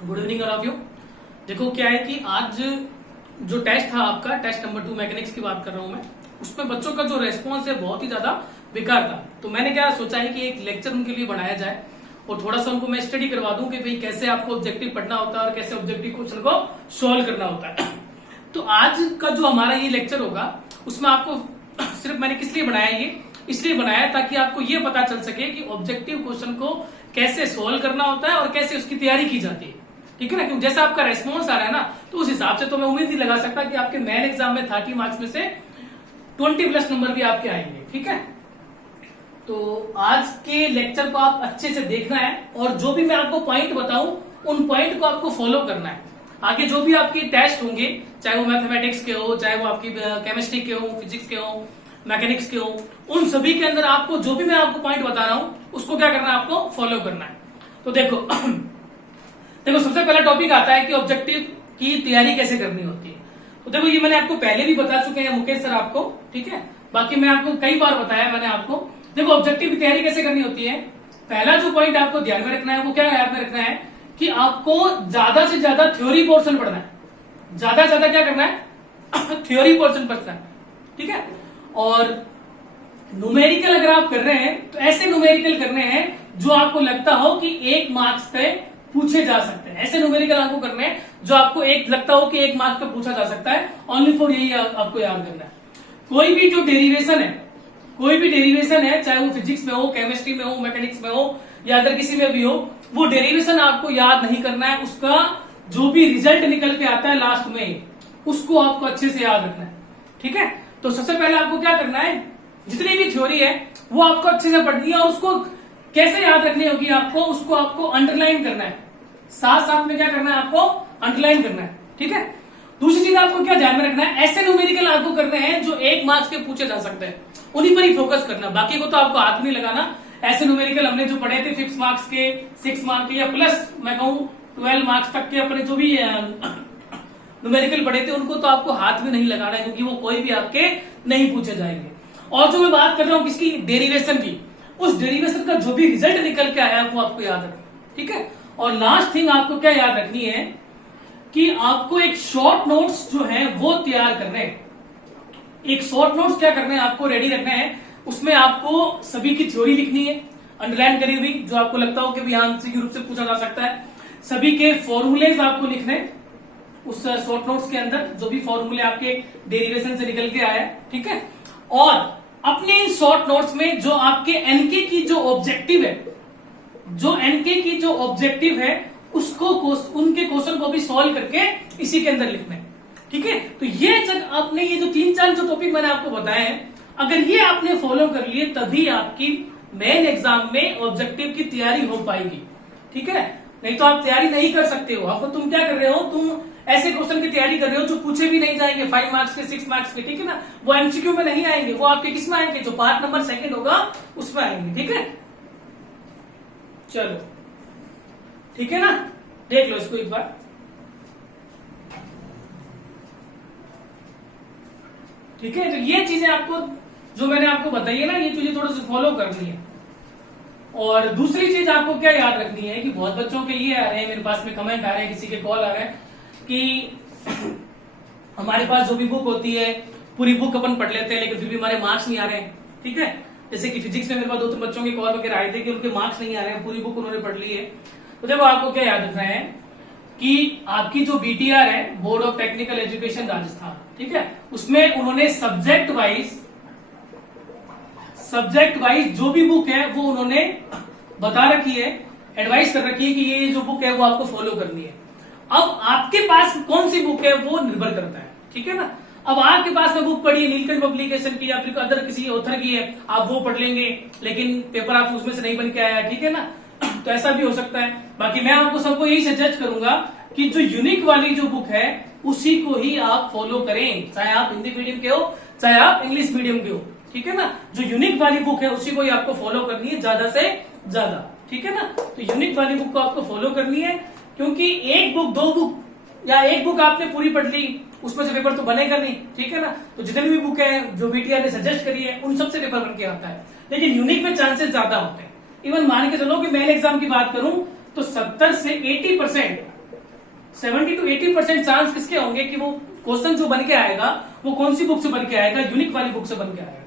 Good evening all of you. देखो क्या है कि आज जो टेस्ट था आपका, टेस्ट नंबर 2 मैकेनिक्स की बात कर रहा हूं मैं, उसमें बच्चों का जो रेस्पॉन्स है बहुत ही ज्यादा बेकार था। तो मैंने क्या सोचा है कि एक लेक्चर उनके लिए बनाया जाए और थोड़ा सा उनको मैं स्टडी करवा दूं कि भाई कैसे आपको ऑब्जेक्टिव पढ़ना होता है और कैसे ऑब्जेक्टिव क्वेश्चन को सॉल्व करना होता है। तो आज का जो हमारा ये लेक्चर होगा उसमें आपको सिर्फ मैंने किस लिए बनाया, ये इसलिए बनाया ताकि आपको ये पता चल सके कि ऑब्जेक्टिव क्वेश्चन को कैसे सोल्व करना होता है और कैसे उसकी तैयारी की जाती है। ठीक है ना, क्योंकि जैसा आपका रेस्पॉन्स आ रहा है ना, तो उस हिसाब से तो मैं उम्मीद नहीं लगा सकता कि आपके मेन एग्जाम में 30 मार्क्स में से 20+ नंबर भी आपके आएंगे। ठीक है, तो आज के लेक्चर को आप अच्छे से देखना है और जो भी मैं आपको पॉइंट बताऊं उन पॉइंट को आपको फॉलो करना है। आगे जो भी आपके टेस्ट होंगे, चाहे वो मैथमेटिक्स के हो, चाहे वो आपकी केमिस्ट्री के हो, फिजिक्स के हो, मैकेनिक्स के हो, उन सभी के अंदर आपको जो भी मैं आपको पॉइंट बता रहा हूं उसको क्या करना है, आपको फॉलो करना है। तो देखो सबसे पहला टॉपिक आता है कि ऑब्जेक्टिव की तैयारी कैसे करनी होती है। तो देखो ये मैंने आपको पहले भी बता चुके हैं मुकेश सर आपको, ठीक है, बाकी मैं आपको कई बार बताया मैंने आपको। देखो ऑब्जेक्टिव की तैयारी कैसे करनी होती है, पहला जो पॉइंट आपको ध्यान में रखना है वो क्या याद में रखना है कि आपको ज्यादा से ज्यादा थ्योरी पोर्शन पढ़ना है। ज्यादा से ज्यादा क्या करना है थ्योरी पोर्शन पढ़ना है। ठीक है, और न्यूमेरिकल अगर आप कर रहे हैं तो ऐसे न्यूमेरिकल करने हैं जो आपको लगता हो कि 1 मार्क्स पे पूछे जा सकते हैं। ऐसे न्यूमेरिकल आपको करने हैं जो आपको एक लगता हो कि 1 मार्क्स पे पूछा जा सकता है। ओनली फॉर यही आपको याद करना है। कोई भी जो डेरिवेशन है, चाहे वो फिजिक्स में हो, केमिस्ट्री में हो, मैकेनिक्स में हो या अगर किसी में भी हो, वो डेरिवेशन आपको याद नहीं करना है। उसका जो भी रिजल्ट निकल के आता है लास्ट में, उसको आपको अच्छे से याद रखना है। ठीक है, तो सबसे पहले आपको क्या करना है, जितनी भी थ्योरी है वो आपको अच्छे से पढ़नी है और उसको कैसे याद रखनी होगी आपको, उसको आपको अंडरलाइन करना है। साथ साथ में क्या करना है, आपको अंडरलाइन करना है। ठीक है, दूसरी चीज आपको क्या ध्यान में रखना है, ऐसे न्यूमेरिकल आपको करने हैं जो 1 मार्क्स के पूछे जा सकते हैं, उन्हीं पर ही फोकस करना। बाकी को तो आपको हाथ नहीं लगाना। ऐसे न्यूमेरिकल हमने जो पढ़े थे 5 मार्क्स के, 6 मार्क्स के या प्लस मैं कहूं 12 मार्क्स तक के अपने जो भी न्यूमेरिकल पढ़े थे, उनको तो आपको हाथ में नहीं लगाना है क्योंकि वो कोई भी आपके नहीं पूछे जाएंगे। और जो मैं बात कर रहा हूं किसकी, डेरिवेशन की, उस डेरिवेशन का जो भी रिजल्ट निकल के आया वो आपको याद रखना। ठीक है, और लास्ट थिंग आपको क्या याद रखनी है कि आपको एक शॉर्ट नोट्स जो है वो तैयार करने हैं। एक शॉर्ट नोट्स क्या करने हैं, आपको रेडी रखना है। उसमें आपको सभी की थ्योरी लिखनी है अंडरलाइन करी हुई, जो आपको लगता हो कि भी एमसीक्यू रूप से पूछा जा सकता है। सभी के फॉर्मूलेज आपको लिखने उस शॉर्ट नोट्स के अंदर, जो भी फॉर्मूले आपके डेरिवेशन से निकल के आया। ठीक है, और अपने इन शॉर्ट नोट्स में जो आपके एनके की जो ऑब्जेक्टिव है, उसको उनके क्वेश्चन को भी सॉल्व करके इसी के अंदर लिखना है। ठीक है, तो ये जब आपने ये जो 3-4 जो टॉपिक मैंने आपको बताए हैं, अगर ये आपने फॉलो कर लिए तभी आपकी मेन एग्जाम में ऑब्जेक्टिव की तैयारी हो पाएगी। ठीक है, नहीं तो आप तैयारी नहीं कर सकते हो। आपको तुम क्या कर रहे हो, तुम ऐसे क्वेश्चन की तैयारी कर रहे हो जो पूछे भी नहीं जाएंगे, 5 मार्क्स के, 6 मार्क्स के। ठीक है ना, वो एमसीक्यू में नहीं आएंगे, वो आपके किस में आएंगे, जो पार्ट नंबर 2 होगा उसमें आएंगे। ठीक है, चलो ठीक है ना, देख लो इसको एक बार। ठीक है, तो ये चीजें आपको जो मैंने आपको बताई है ना, ये चीजें थोड़ा सा फॉलो करनी है। और दूसरी चीज आपको क्या याद रखनी है कि बहुत बच्चों के ये आ रहे हैं, मेरे पास में कमेंट आ रहे हैं, किसी के कॉल आ रहे हैं कि हमारे पास जो भी बुक होती है पूरी बुक अपन पढ़ लेते हैं लेकिन फिर भी हमारे मार्क्स नहीं आ रहे हैं। ठीक है, जैसे कि फिजिक्स में मेरे पास 2-3 बच्चों के कॉल वगैरह आए थे कि उनके मार्क्स नहीं आ रहे हैं, पूरी बुक उन्होंने पढ़ ली है। तो देखो आपको क्या याद रखना है कि आपकी जो बीटीआर है, board of technical education Rajasthan, ठीक है, उसमें उन्होंने सब्जेक्ट वाइज जो भी बुक है वो उन्होंने बता रखी है, एडवाइस कर रखी है कि ये जो बुक है वो आपको फॉलो करनी है। अब आपके पास कौन सी बुक है वो निर्भर करता है। ठीक है ना, अब आपके पास में बुक पढ़ी है नीलकंठ पब्लिकेशन की या फिर अदर किसी ऑथर की है, आप वो पढ़ लेंगे लेकिन पेपर आप उसमें से नहीं बन के आया। ठीक है ना, तो ऐसा भी हो सकता है। बाकी मैं आपको सबको यही सजेस्ट करूंगा कि जो यूनिक वाली जो बुक है उसी को ही आप फॉलो करें, चाहे आप हिंदी मीडियम के हो चाहे आप इंग्लिश मीडियम के हो। ठीक है ना, जो यूनिक वाली बुक है उसी को ही आपको फॉलो करनी है ज्यादा से ज्यादा। ठीक है ना, तो यूनिक वाली बुक को आपको फॉलो करनी है, क्योंकि एक बुक, 2 बुक या एक बुक आपने पूरी पढ़ ली उसमें से पेपर तो बनेगा नहीं। ठीक है ना, तो जितनी भी बुक है जो बीटीआर ने सजेस्ट करी है उन सबसे पेपर बन के आता है, लेकिन यूनिक में चांसेस ज्यादा होते हैं। इवन मान के चलो कि मेन एग्जाम की बात करूं तो 70 से 80% 70 to 80% चांस किसके होंगे कि वो क्वेश्चन जो बन के आएगा वो कौन सी बुक से बन के आएगा, यूनिक वाली बुक से बन के आएगा।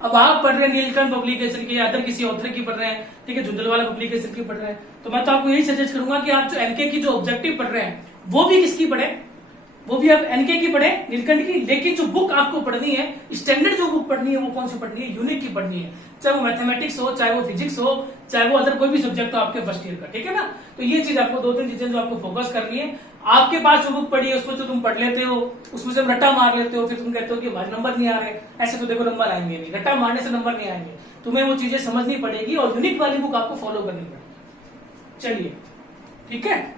अब आप पढ़ रहे हैं नीलकंठ पब्लिकेशन की, अदर किसी ऑथर की पढ़ रहे हैं, ठीक है, झुंझुनवाला पब्लिकेशन की पढ़ रहे हैं, तो मैं तो आपको यही सजेस्ट करूंगा कि आप जो एनके की जो ऑब्जेक्टिव पढ़ रहे हैं वो भी किसकी पढ़े, वो भी आप एनके की पढ़े, नीलकंठ की। लेकिन जो बुक आपको पढ़नी है, स्टैंडर्ड जो बुक पढ़नी है, वो कौन सी पढ़नी है, यूनिक की पढ़नी है। चाहे वो मैथमेटिक्स हो, चाहे वो फिजिक्स हो, चाहे वो अदर कोई भी सब्जेक्ट हो आपके फर्स्ट ईयर का, ठीक है ना। तो ये चीज आपको 2-3 चीजें जो आपको फोकस करनी है। आपके पास जो बुक पढ़ी है उसको तो तुम पढ़ लेते हो, उसमें से रट्टा मार लेते हो, फिर तुम कहते हो कि भाई नंबर नहीं आ रहे। ऐसे तो देखो नंबर आएंगे नहीं, रट्टा मारने से नंबर नहीं आएंगे। तुम्हें वो चीजें समझनी पड़ेगी और यूनिक वाली बुक आपको फॉलो करनी पड़ेगी। चलिए, ठीक है।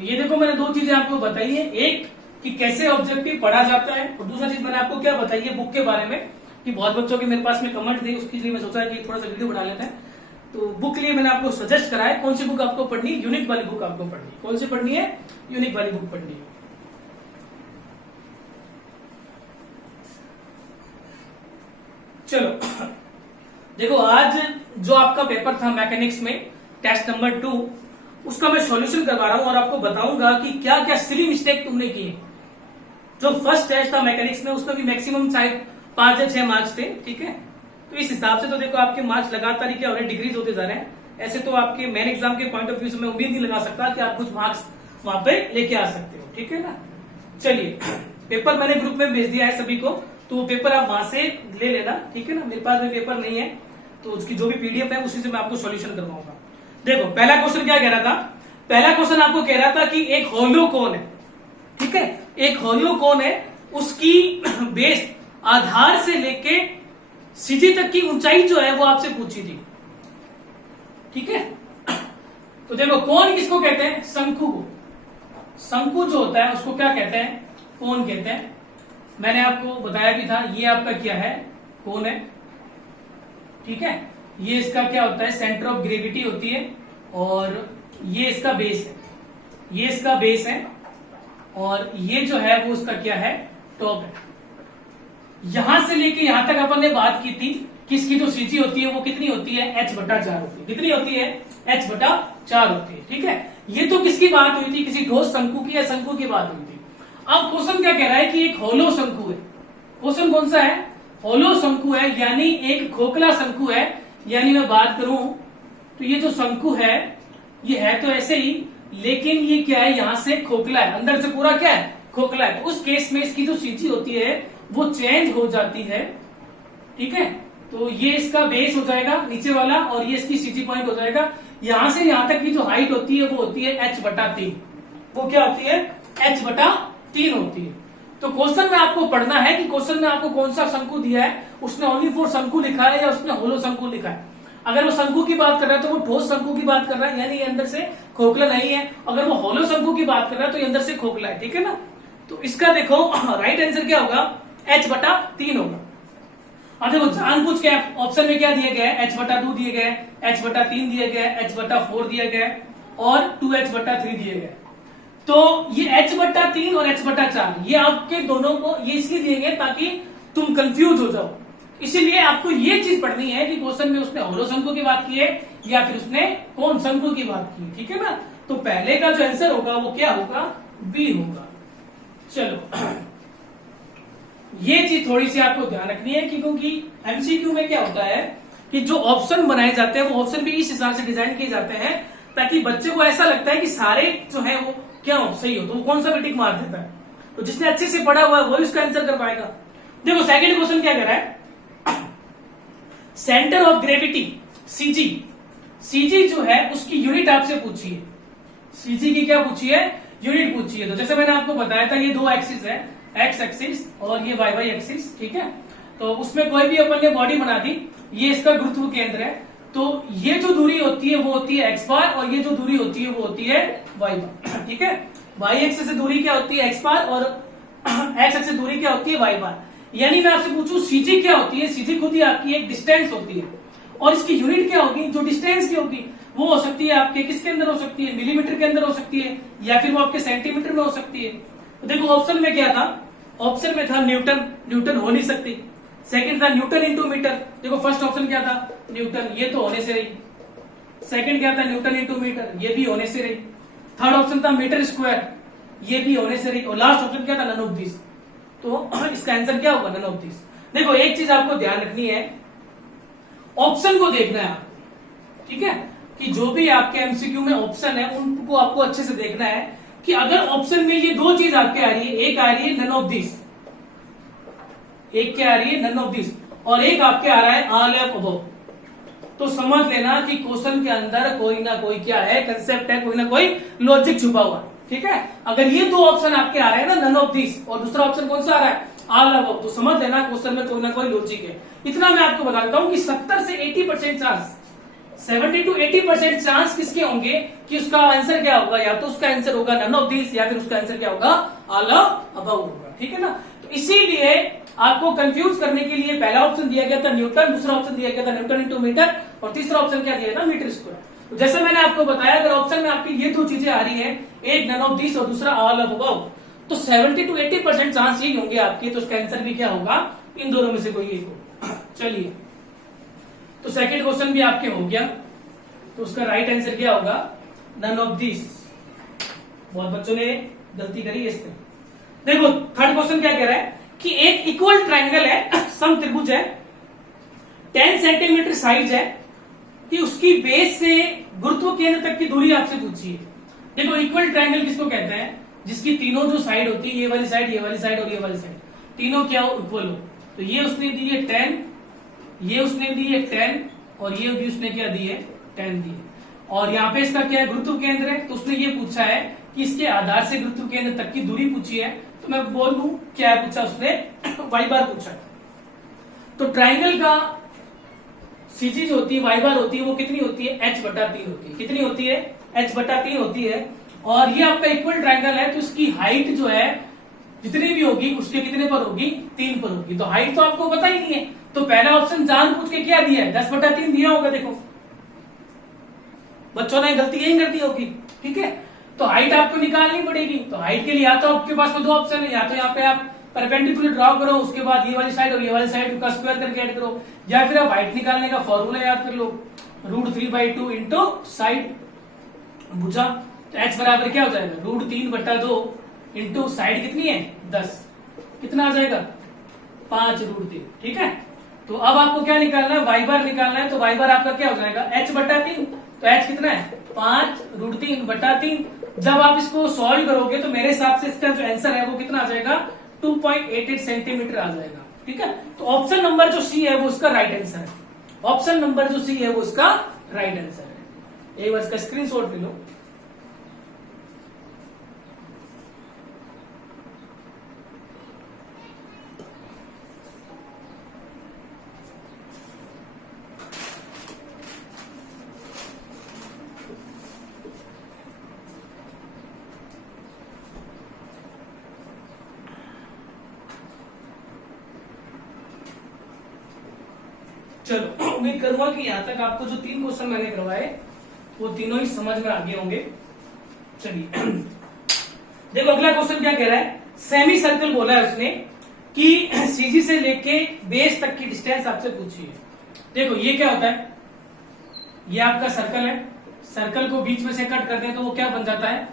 ये देखो मैंने 2 चीजें आपको बताई है, एक कि कैसे ऑब्जेक्टिव पढ़ा जाता है, और दूसरा चीज मैंने आपको क्या बताई है बुक के बारे में, कि बहुत बच्चों के मेरे पास में कमेंट थे, उसके लिए मैं सोचा कि थोड़ा सा वीडियो बना लेते हैं। तो बुक के लिए मैंने आपको सजेस्ट करा है कौन सी बुक आपको पढ़नी है, यूनिक वाली बुक आपको पढ़नी है। कौन सी पढ़नी है, यूनिक वाली बुक पढ़नी है। चलो देखो, आज जो आपका पेपर था मैकेनिक्स में टेस्ट नंबर 2, उसका मैं सॉल्यूशन करवा रहा हूं और आपको बताऊंगा कि क्या क्या सिली मिस्टेक तुमने की है। जो फर्स्ट टेस्ट था मैकेनिक्स में उसमें भी मैक्सिमम शायद 5 या 6 मार्क्स थे, ठीक है। तो इस हिसाब से तो देखो आपके मार्क्स लगातार ही क्या हो रहे हैं, डिक्रीज होते जा रहे हैं। ऐसे तो आपके मेन एग्जाम के पॉइंट ऑफ व्यू से मैं उम्मीद नहीं लगा सकता कि आप कुछ मार्क्स वहां पे लेके आ सकते हो, ठीक है ना। चलिए, पेपर मैंने ग्रुप में भेज दिया है सभी को, तो वो पेपर आप वहां से ले लेना, ठीक है ना। मेरे पास में पेपर नहीं है, तो उसकी जो भी पीडीएफ है उसी से मैं आपको सॉल्यूशन करवाऊंगा। देखो, पहला क्वेश्चन क्या कह रहा था, पहला क्वेश्चन आपको कह रहा था कि एक होलो कोन है, ठीक है, एक होलो कोन है, उसकी बेस आधार से लेके सीधी तक की ऊंचाई जो है वो आपसे पूछी थी, ठीक है। तो देखो, कोन किसको कहते हैं, शंकु को। शंकु जो होता है उसको क्या कहते हैं, कोन कहते हैं। मैंने आपको बताया भी था, ये आपका क्या है, कोन है, ठीक है। ये इसका क्या होता है, सेंटर ऑफ ग्रेविटी होती है, और ये इसका बेस है, ये इसका बेस है, और ये जो है वो उसका क्या है, टॉप है। यहां से लेके यहां तक अपन ने बात की थी कि इसकी जो सीजी होती है वो कितनी होती है, h/4 होती है। कितनी होती है, h/4 होती है, ठीक है। ये तो किसकी बात हुई थी, किसी ठोस शंकु की या शंकु की बात हुई थी। अब क्वेश्चन क्या कह रहा है कि एक होलो शंकु है। क्वेश्चन कौन सा है, होलो शंकु है, यानी एक खोखला शंकु है। यानी मैं बात करूं तो ये जो शंकु है ये है तो ऐसे ही, लेकिन ये क्या है, यहां से खोखला है, अंदर से पूरा क्या है, खोखला है। तो उस केस में इसकी जो सीजी होती है वो चेंज हो जाती है, ठीक है। तो ये इसका बेस हो जाएगा नीचे वाला, और ये इसकी सीजी पॉइंट हो जाएगा। यहां से यहां तक की जो हाइट होती है वो होती है h/3। वो क्या होती है, h/3 होती है। तो क्वेश्चन में आपको पढ़ना है कि क्वेश्चन में आपको कौन सा शंकु दिया है, उसने ओनली फॉर शंकु लिखा है या उसने होलो शंकु लिखा है। अगर वो शंकु की बात कर रहा है तो वो ठोस शंकु की बात कर रहा है, यानी ये अंदर से खोखला नहीं है। अगर वो होलो शंकु की बात कर रहा है तो ये अंदर से खोखला है, ठीक है ना। तो इसका देखो राइट आंसर क्या होगा, h/3 होगा। अब देखो, जानबूझ के ऑप्शन में क्या दिया गया है, h/2 दिए गए, h/3 दिया गया, h/4 दिया गया और 2h/3 दिए गए। तो ये h/3 और h/4 ये आपके दोनों को ये इसलिए दिए गए ताकि तुम कंफ्यूज हो जाओ। इसीलिए आपको ये चीज पढ़नी है कि क्वेश्चन में उसने होलो शंकु की बात की है या फिर उसने कौन शंकु की बात की, ठीक है ना। तो पहले का जो आंसर होगा वो क्या होगा, बी होगा। चलो, ये चीज थोड़ी सी आपको ध्यान रखनी है कि क्योंकि एमसीक्यू में क्या होता है कि जो ऑप्शन बनाए जाते हैं वो ऑप्शन भी इस हिसाब से डिजाइन किए जाते हैं ताकि बच्चे को ऐसा लगता है कि सारे जो है वो क्या हो, सही हो, तो वो कौन सा भी टिक मार देता है। तो जिसने अच्छे से पढ़ा हुआ है वो इसका आंसर कर पाएगा। देखो, सेकंड क्वेश्चन क्या कर रहा है, centre of gravity CG, CG जो है उसकी यूनिट आपसे पूछी है। सीजी की क्या पूछी है, यूनिट पूछी है। तो जैसे मैंने आपको बताया था, ये 2 एक्सिस है, एक्स एक्सिस और ये वाई एक्सिस, ठीक है। तो उसमें कोई भी अपन ने बॉडी बना दी, ये इसका गुरुत्व केंद्र है। तो ये जो दूरी होती है वो होती है एक्स बार, और ये जो दूरी होती है वो होती है वाई बार, ठीक है। वाई एक्सिस से दूरी क्या होती है, एक्स बार, और एक्स एक्सिस से दूरी क्या होती है, वाई बार। यानी मैं आपसे पूछूं सीजी क्या होती है, सीजी खुद ही आपकी एक डिस्टेंस होती है, और इसकी यूनिट क्या होगी, जो डिस्टेंस की होगी वो हो सकती है आपके किसके अंदर हो सकती है, मिलीमीटर के अंदर हो सकती है, या फिर वो आपके सेंटीमीटर में हो सकती है। तो देखो, ऑप्शन में क्या था, ऑप्शन में था न्यूटन, न्यूटन हो नहीं सकती। सेकंड था न्यूटन इंटू मीटर। देखो, फर्स्ट ऑप्शन क्या था, न्यूटन, ये तो होने से रही। सेकंड क्या था, न्यूटन इंटू मीटर, ये भी होने से रही। थर्ड ऑप्शन था मीटर स्क्वायर, ये भी होने से रही, और लास्ट ऑप्शन क्या था, नन ऑफ दिस। तो इसका आंसर क्या होगा, नन ऑफ दिस। देखो एक चीज आपको ध्यान रखनी है, ऑप्शन को देखना है आपको, ठीक है, कि जो भी आपके एमसीक्यू में ऑप्शन है उनको आपको अच्छे से देखना है कि अगर ऑप्शन में ये दो चीज आपके आ रही है, एक आ रही है नन ऑफ दिस, एक क्या आ रही है, नन ऑफ दिस, और एक आपके आ रहा है ऑल ऑफ अबव, तो समझ लेना कि क्वेश्चन के अंदर कोई ना कोई क्या है, कंसेप्ट है, कोई ना कोई लॉजिक छुपा हुआ है, ठीक है। अगर ये दो ऑप्शन आपके आ रहे हैं ना, नन ऑफ दिस, और दूसरा ऑप्शन कौन सा आ रहा है, ऑल ऑफ अबव, तो समझ लेना क्वेश्चन में कोई ना कोई लॉजिक है। इतना मैं आपको बता देता हूं कि 70 से 80% चांस, 70 to 80% चांस किसके होंगे कि उसका आंसर क्या होगा, या तो उसका आंसर होगा नन ऑफ दिस, या फिर उसका आंसर क्या होगा, ऑल ऑफ अबव होगा, ठीक है ना। तो इसीलिए आपको कंफ्यूज करने के लिए पहला ऑप्शन दिया गया था न्यूटन, दूसरा ऑप्शन दिया गया था न्यूटन इंटू मीटर, और तीसरा ऑप्शन क्या दिया था, मीटर स्क्वायर। तो जैसे मैंने आपको बताया, अगर ऑप्शन में आपकी ये दो चीजें आ रही है, एक नन ऑफ दिस और दूसरा ऑल ऑफ अबव, तो 70 to 80% चांस यही होंगे आपके, तो उसका आंसर भी क्या होगा, इन दोनों में से कोई एक होगा। चलिए, तो सेकंड क्वेश्चन भी आपके हो गया, तो उसका राइट आंसर क्या होगा, नन ऑफ दिस। बहुत बच्चों ने गलती करी इसमें। देखो थर्ड क्वेश्चन क्या कह रहा है कि एक इक्वल ट्रायंगल है, सम त्रिभुज है, 10 सेंटीमीटर साइज है, कि उसकी बेस से गुरुत्व केंद्र तक की दूरी आपसे पूछी है। देखो इक्वल ट्रायंगल किसको कहते हैं, जिसकी तीनों जो साइड होती है, ये वाली साइड, ये वाली साइड और ये वाली साइड, तीनों क्या हो, इक्वल हो। तो ये उसने दी है 10, ये उसने दी है 10, और ये भी उसने क्या दी है, 10 दी है। और यहाँ पे इसका क्या है, गुरुत्व केंद्र है, तो उसने ये पूछा है कि इसके आधार से गुरुत्व केंद्र तक की दूरी पूछी है। तो मैं बोल दूं क्या पूछा उसने, वाई बार पूछा। तो ट्राइंगल का सीजी जो होती है, वाई बार होती है, वो कितनी होती है, h/3 होती है। कितनी होती है, h/3 होती है। और ये आपका इक्वल ट्राइंगल है, तो इसकी हाइट जो है जितनी भी होगी उसके कितने पर होगी, 3 पर होगी। तो हाइट तो आपको पता ही नहीं है, तो पहला ऑप्शन जानबूझ के क्या दिया है, 10/3 दिया होगा। देखो बच्चों ने गलती यही कर दी होगी, ठीक है। तो हाइट आपको निकालनी पड़ेगी। तो हाइट के लिए या तो आपके पास में दो ऑप्शन है, या तो यहाँ पे आप परपेंडिकुलर ड्रॉ करो, उसके बाद ये वाली साइड और ये वाली साइड का स्क्वायर करके ऐड करो, या फिर आप हाइट निकालने का फॉर्मूला याद कर लो, √3/2 इंटू साइड भुजा। तो h बराबर क्या हो जाएगा, √3/2 इंटू साइड कितनी है 10, कितना आ जाएगा 5√3, ठीक है। तो अब आपको क्या निकालना है, वाई बार निकालना है। तो वाई बार आपका क्या हो जाएगा, h/3। तो h कितना है 5√3/3। जब आप इसको सॉल्व करोगे तो मेरे हिसाब से इसका जो आंसर है वो कितना आ जाएगा, 2.88 सेंटीमीटर आ जाएगा, ठीक है। तो ऑप्शन नंबर जो सी है वो उसका राइट आंसर है। ऑप्शन नंबर जो सी है वो उसका राइट आंसर है। एक बार इसका स्क्रीनशॉट ले लो। चलो उम्मीद करूंगा कि यहां तक आपको जो 3 क्वेश्चन मैंने करवाए वो तीनों ही समझ में आगे होंगे। चलिए देखो अगला क्वेश्चन क्या कह रहा है, सेमी सर्कल बोला है उसने कि सीजी से लेके बेस तक की डिस्टेंस आपसे पूछी है। देखो ये क्या होता है, ये आपका सर्कल है, सर्कल को बीच में से कट कर दें तो वो क्या बन जाता है,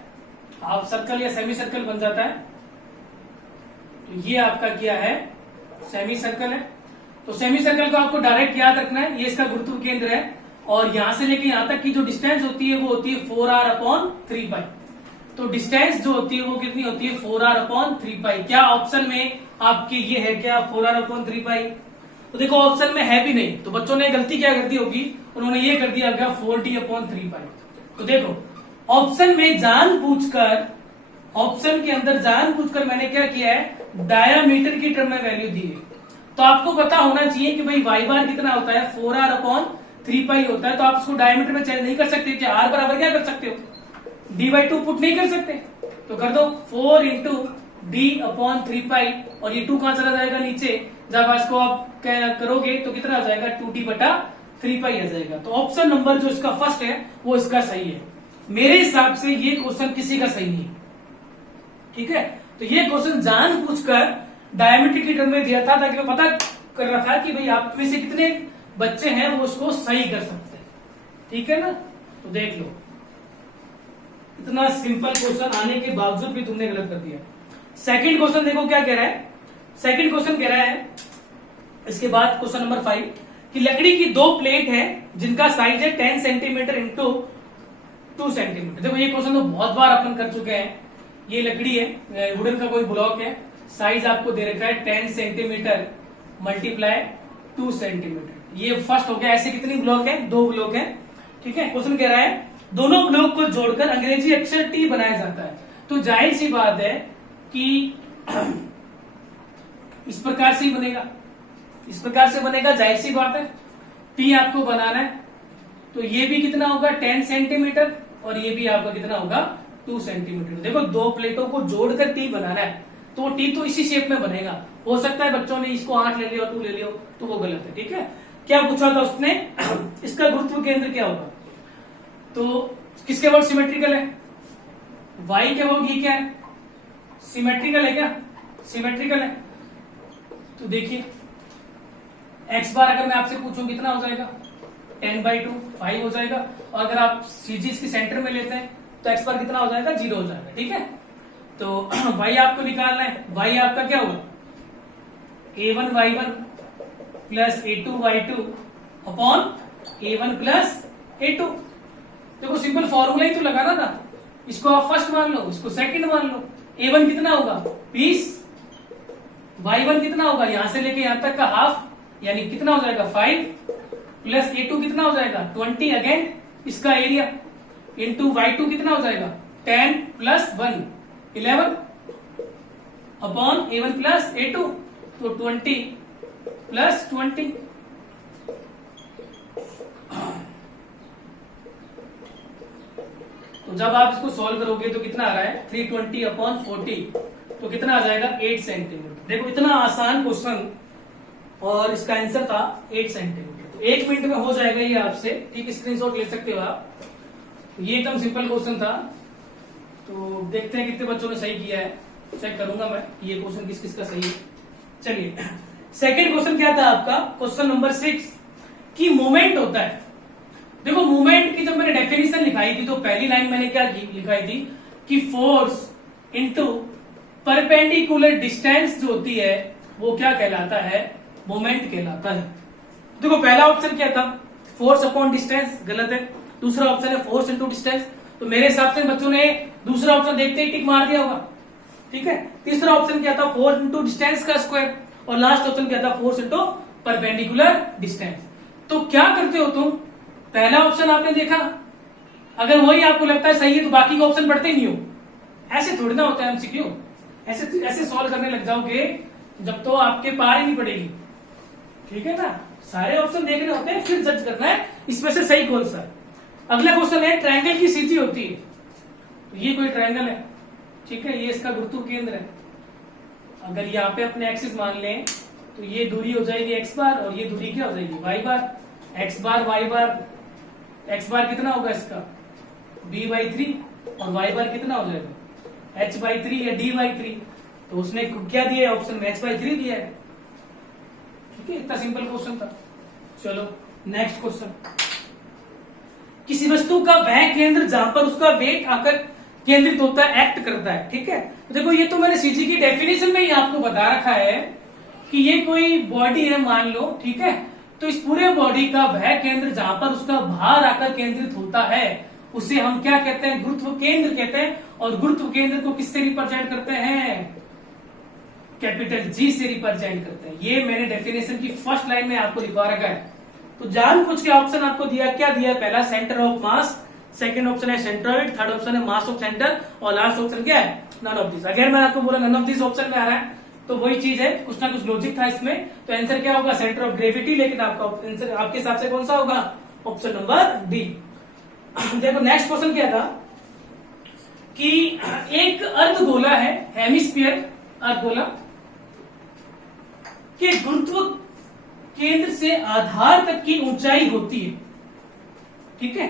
हाफ सर्कल या सेमी सर्कल बन जाता है। तो ये आपका क्या है, सेमी सर्कल है। तो सेमी सर्कल को आपको डायरेक्ट याद रखना है, ये इसका गुरुत्व केंद्र है, और यहां से लेके यहां तक की जो डिस्टेंस होती है वो होती है 4r/3π। तो डिस्टेंस जो होती है वो कितनी होती है, 4r/3π। क्या ऑप्शन में आपके ये है क्या 4r/3π? तो देखो ऑप्शन में है भी नहीं, तो बच्चों ने गलती क्या कर दी होगी, उन्होंने ये कर दिया गया 4d/3π। तो देखो ऑप्शन में जानबूझकर, ऑप्शन के अंदर जानबूझकर मैंने क्या किया है, डायामीटर की टर्म में वैल्यू दी है। तो आपको पता होना चाहिए कि भाई वाई बार कितना होता है, 4r/3π होता है। तो आप उसको डायमीटर में चेंज नहीं कर सकते, क्या आर बराबर क्या कर सकते हो, d/2 पुट नहीं कर सकते, तो कर दो 4 इंटू d/3π, और ये 2 कहां चला जाएगा नीचे, जब इसको आप करोगे तो कितना आ जाएगा 2d/3π आ जाएगा। तो ऑप्शन नंबर जो इसका फर्स्ट है वो इसका सही है। मेरे हिसाब से ये क्वेश्चन किसी का सही नहीं, ठीक है। तो ये क्वेश्चन जानबूझकर डायमीटर की टर्म में दिया था ताकि मैं पता कर रहा था कि भाई आप में से कितने बच्चे हैं वो उसको सही कर सकते हैं, ठीक है ना। तो देख लो इतना सिंपल क्वेश्चन आने के बावजूद भी तुमने गलत कर दिया। सेकंड क्वेश्चन देखो क्या कह रहा है। सेकंड क्वेश्चन कह रहा है इसके बाद क्वेश्चन नंबर 5 कि लकड़ी की दो प्लेट है जिनका साइज है 10 सेंटीमीटर इंटू 2 सेंटीमीटर। देखो ये क्वेश्चन तो बहुत बार अपन कर चुके हैं। ये लकड़ी है, वुडन का कोई ब्लॉक है, साइज आपको दे रखा है 10 सेंटीमीटर मल्टीप्लाई 2 सेंटीमीटर। ये फर्स्ट हो गया। ऐसे कितनी ब्लॉक है? 2 ब्लॉक है। ठीक है, क्वेश्चन कह रहा है दोनों ब्लॉक को जोड़कर अंग्रेजी अक्षर टी बनाया जाता है। तो जाहिर सी बात है कि इस प्रकार से ही बनेगा, इस प्रकार से बनेगा, जाहिर सी बात है। टी आपको बनाना है तो ये भी कितना होगा 10 सेंटीमीटर और ये भी आपका कितना होगा 2 सेंटीमीटर। देखो दो प्लेटों को जोड़कर टी बनाना है तो टी तो इसी शेप में बनेगा। हो सकता है बच्चों ने इसको 8 ले लिया और 2 ले लिया तो वो गलत है। ठीक है, क्या पूछा था उसने इसका गुरुत्व केंद्र क्या होगा? तो किसके वर्ड सिमेट्रिकल है? वाई के वर्ड ये क्या है? सिमेट्रिकल है क्या? सिमेट्रिकल है। तो देखिए एक्स बार अगर मैं आपसे पूछूं कितना हो जाएगा 10/2 5 हो जाएगा। और अगर आप सीजी इसके सेंटर में लेते हैं तो एक्स बार कितना हो जाएगा 0 हो जाएगा। ठीक है, तो वाई आपको निकालना है। वाई आपका क्या होगा a1y1 plus a2y2 upon a1 plus a2। देखो सिंपल फॉर्मूला ही तो लगाना था। इसको आप फर्स्ट मान लो, इसको सेकंड मान लो। a1 कितना होगा 20, y1 कितना होगा यहां से लेके यहां तक का हाफ यानी कितना हो जाएगा 5 प्लस a2 कितना हो जाएगा 20 अगेन इसका एरिया इंटू y2 कितना हो जाएगा 10 plus 1 11 upon a1 plus a2 तो 20 प्लस 20। तो जब आप इसको सॉल्व करोगे तो कितना आ रहा है 320 अपॉन 40 तो कितना आ जाएगा 8 सेंटीमीटर। देखो इतना आसान क्वेश्चन और इसका आंसर था 8 सेंटीमीटर। तो 1 मिनट में हो जाएगा ये आपसे। ठीक, स्क्रीनशॉट ले सकते हो आप। ये एकदम सिंपल क्वेश्चन था। तो देखते हैं कितने बच्चों ने सही किया है। चेक करूंगा मैं ये क्वेश्चन किस किस का सही है। चलिए सेकेंड क्वेश्चन क्या था आपका क्वेश्चन नंबर 6 कि मूवमेंट होता है। देखो मूवमेंट की जब मैंने डेफिनेशन लिखाई थी तो पहली लाइन मैंने क्या लिखाई थी कि फोर्स इनटू परपेंडिकुलर डिस्टेंस जो होती है वो क्या कहलाता है मोमेंट कहलाता है। देखो पहला ऑप्शन क्या था फोर्स अपॉन डिस्टेंस, गलत है। दूसरा ऑप्शन है फोर्स इनटू डिस्टेंस। तो मेरे हिसाब से बच्चों ने दूसरा ऑप्शन देखते ही टिक मार दिया होगा। ठीक है, तीसरा ऑप्शन क्या था फोर्स इनटू डिस्टेंस का स्क्वायर और लास्ट ऑप्शन क्या था फोर्स इनटू परपेंडिकुलर डिस्टेंस। तो क्या करते हो तुम, पहला ऑप्शन आपने देखा, अगर वही आपको लगता है सही है तो बाकी के ऑप्शन पढ़ते ही नहीं हो। ऐसे थोड़ी ना होता है एमसीक्यू। ऐसे सॉल्व करने लग जाओगे जब तो आपके पार ही नहीं पड़ेगी। ठीक है ना, सारे ऑप्शन देखने होते हैं फिर जज करना है इसमें से सही कौन सा है। अगला क्वेश्चन है ट्रायंगल की सीधी होती है। तो ये कोई ट्रायंगल है, ठीक है, ये इसका गुरुत्व केंद्र है। अगर यहाँ पे अपने एक्सिस मान लें तो ये दूरी हो जाएगी एक्स बार और ये दूरी क्या हो जाएगी वाई बार। एक्स बार वाई बार, एक्स बार कितना होगा इसका b/3 और वाई बार कितना हो जाएगा h/3 या d/3। तो उसने क्या दिया है ऑप्शन में h/3 दिया है। ठीक है, इतना सिंपल क्वेश्चन था। चलो नेक्स्ट क्वेश्चन, किसी वस्तु का वह केंद्र जहां पर उसका वेट आकर केंद्रित होता है एक्ट करता है। ठीक है, तो देखो ये तो मैंने सीजी की डेफिनेशन में ही आपको बता रखा है कि ये कोई बॉडी है मान लो। ठीक है, तो इस पूरे बॉडी का वह केंद्र जहां पर उसका भार आकर केंद्रित होता है उसे हम क्या कहते हैं गुरुत्व केंद्र कहते हैं। और गुरुत्व केंद्र को किससे रिप्रेजेंट करते हैं कैपिटल जी से रिप्रेजेंट करते हैं। ये मैंने डेफिनेशन की फर्स्ट लाइन में आपको लिखवा रखा है। तो जान कुछ के ऑप्शन आपको दिया, क्या दिया, पहला centre of mass, second option है सेंट्रोइड, थर्ड ऑप्शन है मास ऑफ सेंटर और लास्ट ऑप्शन क्या है नन ऑफ दिस। अगर मैंने आपको बोला नन ऑफ दिस ऑप्शन में आ रहा है तो वही चीज है, कुछ ना कुछ लॉजिक था इसमें। तो आंसर क्या होगा सेंटर ऑफ ग्रेविटी, लेकिन आपका आंसर आपके हिसाब से कौन सा होगा ऑप्शन नंबर डी। देखो नेक्स्ट क्वेश्चन क्या था कि एक अर्धगोला है हेमिस्फीयर अर्धगोला के गुरुत्व केंद्र से आधार तक की ऊंचाई होती है। ठीक है,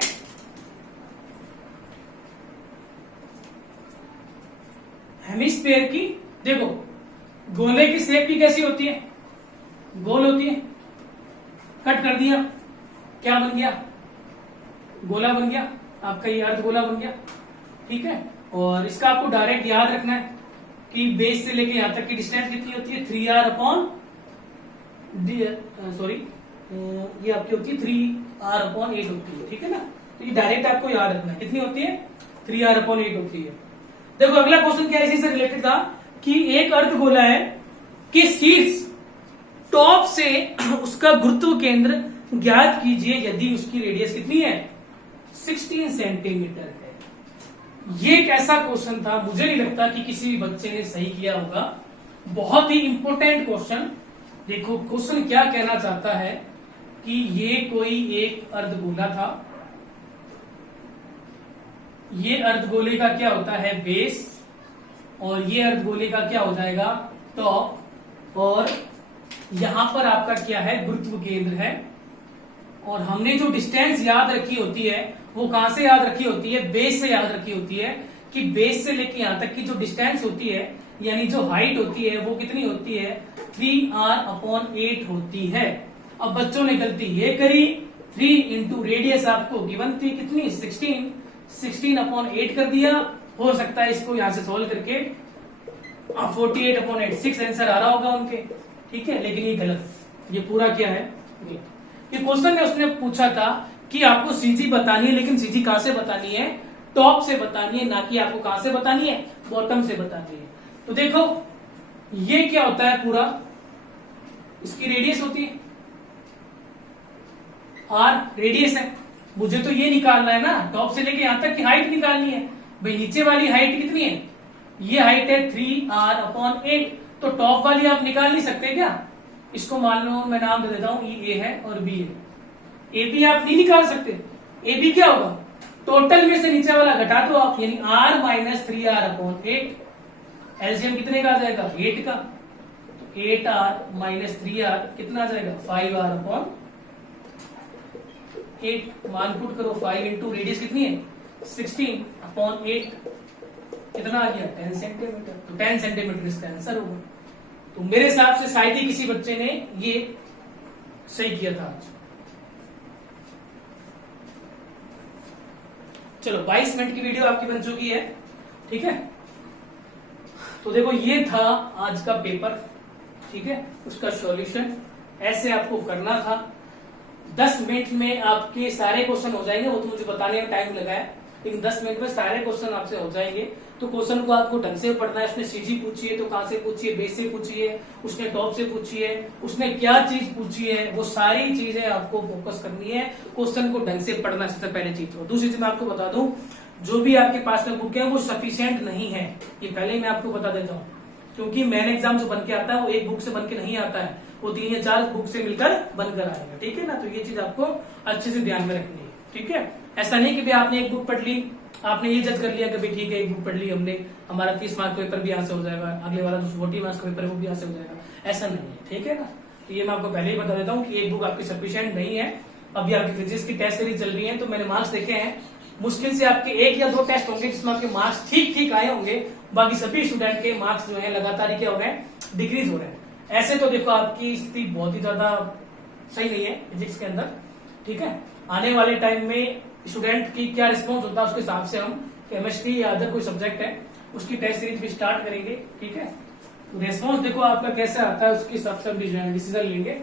हेमिस्फीयर की, देखो गोले की शेप की कैसी होती है, गोल होती है। कट कर दिया क्या बन गया, गोला बन गया आपका, ये अर्धगोला बन गया। ठीक है। और इसका आपको डायरेक्ट याद रखना है कि बेस से लेके यहां तक की डिस्टेंस कितनी होती है 3r अपॉन सॉरी ये आपकी होती है 3r/8 होती है, ठीक है ना। तो ये डायरेक्ट आपको याद रखना है कितनी होती है 3r/8 होती है। देखो अगला क्वेश्चन क्या इसी से रिलेटेड था कि एक अर्धगोला है कि शीर्ष टॉप से उसका गुरुत्व केंद्र ज्ञात कीजिए यदि उसकी रेडियस कितनी है 16 सेंटीमीटर है। ये एक ऐसा क्वेश्चन था, मुझे नहीं लगता कि किसी भी बच्चे ने सही किया होगा। बहुत ही इंपॉर्टेंट क्वेश्चन। देखो क्वेश्चन क्या कहना चाहता है कि ये कोई एक अर्धगोला था, ये अर्धगोले का क्या होता है बेस, और ये अर्धगोले का क्या हो जाएगा टॉप, और यहां पर आपका क्या है गुरुत्व केंद्र है। और हमने जो डिस्टेंस याद रखी होती है वो कहां से याद रखी होती है बेस से याद रखी होती है कि बेस से लेके यहां तक की जो डिस्टेंस होती है यानी जो हाइट होती है वो कितनी होती है 3r/8 होती है। अब बच्चों ने गलती ये करी 3 इंटू रेडियस आपको गिवन थी कितनी 16/8 कर दिया। हो सकता है इसको यहां से सोल्व करके 48/8 6 आंसर आ रहा होगा उनके, ठीक है। लेकिन ये गलत, ये पूरा क्या है ये क्वेश्चन में उसने पूछा था कि आपको सीजी बतानी है, लेकिन सीजी कहां से बतानी है टॉप से बतानी है, ना कि आपको कहां से बतानी है बॉटम से बतानी है। तो देखो ये क्या होता है पूरा, इसकी रेडियस होती है आर, रेडियस है। मुझे तो ये निकालना है ना टॉप से लेके यहां तक की हाइट निकालनी है। भाई नीचे वाली हाइट कितनी है, ये हाइट है 3r/8, तो टॉप वाली आप निकाल नहीं सकते क्या। इसको मान लो मैं नाम दे देता हूं ये है और बी है। ए बी आप नहीं निकाल सकते, ए बी क्या होगा टोटल में से नीचे वाला घटा दो आप, यानी r - 3r/8। एलसीएम कितने का आ जाएगा 8 का, तो 8r - 3r कितना आ जाएगा 5r/8। मान पुट करो 5 इंटू रेडियस कितनी है 16/8 कितना आ गया 10 सेंटीमीटर। तो 10 सेंटीमीटर इसका आंसर होगा। तो मेरे हिसाब से शायद ही किसी बच्चे ने ये सही किया था आज। चलो 22 मिनट की वीडियो आपकी बन चुकी है, ठीक है। तो देखो ये था आज का पेपर, ठीक है। उसका सॉल्यूशन ऐसे आपको करना था। 10 मिनट में आपके सारे क्वेश्चन हो जाएंगे। वो तो मुझे बताने में टाइम लगा है, लेकिन 10 मिनट में सारे क्वेश्चन आपसे हो जाएंगे। तो क्वेश्चन को आपको ढंग से पढ़ना है। उसने सीजी पूछी है तो कहां से पूछी है, बेस से पूछी है, उसने टॉप से पूछी है, उसने क्या चीज पूछी है, वो सारी चीजें आपको फोकस करनी है। क्वेश्चन को ढंग से पढ़ना सबसे पहले चीज। और दूसरी चीज मैं आपको बता दूं, जो भी आपके पास में बुक है वो सफिशियंट नहीं है, ये पहले ही मैं आपको बता देता हूँ। क्योंकि मेन एग्जाम जो बन के आता है वो एक बुक से बन के नहीं आता है, वो 3 या 4 बुक से मिलकर बनकर आएगा, ठीक है ना। तो ये चीज आपको अच्छे से ध्यान में रखनी है, ठीक है। ऐसा नहीं कि भाई आपने एक बुक पढ़ ली, आपने ये जज कर लिया कि भाई ठीक है एक बुक पढ़ ली हमने, हमारा 30 मार्क पेपर भी यहाँ से हो जाएगा, अगले वाला जो 40 मार्क्स का पेपर है वो भी यहाँ से हो जाएगा। ऐसा नहीं है, ठीक है ना। तो ये मैं आपको पहले ही बता देता हूँ कि एक बुक आपकी सफिशियंट नहीं है। अभी आपकी फिजिक्स की टेस्ट सीरीज चल रही है, तो मैंने मार्क्स देखे हैं, मुश्किल से आपके 1 या 2 टेस्ट होंगे जिसमें आपके मार्क्स ठीक ठीक आए होंगे। बाकी सभी स्टूडेंट के मार्क्स जो है लगातार क्या हो रहे हैं डिक्रीज हो रहे हैं। ऐसे तो देखो आपकी स्थिति बहुत ही ज्यादा सही नहीं है फिजिक्स के अंदर, ठीक है। आने वाले टाइम में स्टूडेंट की क्या रिस्पॉन्स होता है उसके हिसाब से हम केमिस्ट्री या अदर कोई सब्जेक्ट है उसकी टेस्ट सीरीज भी स्टार्ट करेंगे, ठीक है। रिस्पॉन्स देखो आपका कैसा आता है उसके हिसाब से हम डिसीजन लेंगे।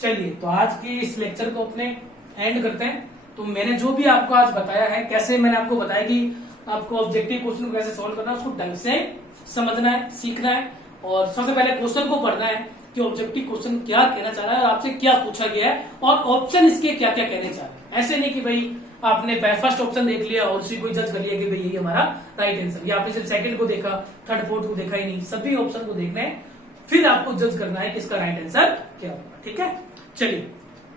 चलिए तो आज के इस लेक्चर को अपने एंड करते हैं। तो मैंने जो भी आपको आज बताया है, कैसे मैंने आपको बताया कि आपको ऑब्जेक्टिव क्वेश्चन को कैसे सोल्व करना है, उसको ढंग से समझना है, सीखना है। और सबसे पहले क्वेश्चन को पढ़ना है कि ऑब्जेक्टिव क्वेश्चन क्या कहना चाह रहा है और आपसे क्या पूछा गया है और ऑप्शन इसके क्या क्या कहने चाह रहे हैं। ऐसे नहीं कि भाई आपने फर्स्ट ऑप्शन देख लिया और उसी को जज कर लिया कि भाई यही हमारा राइट आंसर, या आपने सिर्फ सेकंड को देखा, थर्ड फोर्थ को देखा ही नहीं। सभी ऑप्शन को देखना है, फिर आपको जज करना है कि इसका राइट आंसर क्या होगा, ठीक है। चलिए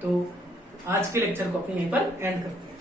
तो आज के लेक्चर को अपने यहीं पर एंड करते हैं।